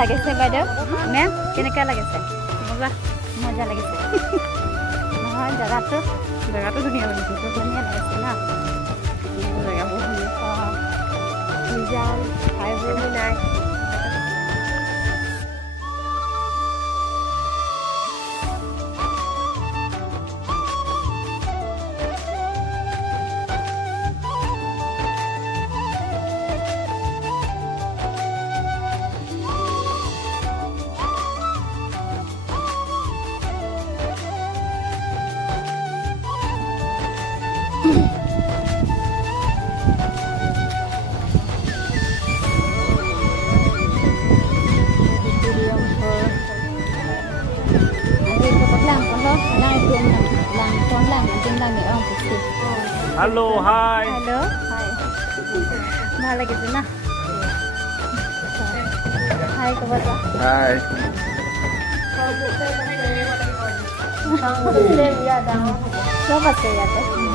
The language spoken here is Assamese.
লাগিছে বাইদেউ মেম কেনেকুৱা লাগিছে মজা মজা লাগিছে নহয় জেগাটো ধুনীয়া লাগিছে ধুনীয়া লাগিছে না জেগা বহুত ধুনীয়া খাই বৈ নাই Halo, hai. Halo, hai. Mahal lagi tu nah. Hai, kabar apa? Hai. Coba saya ya.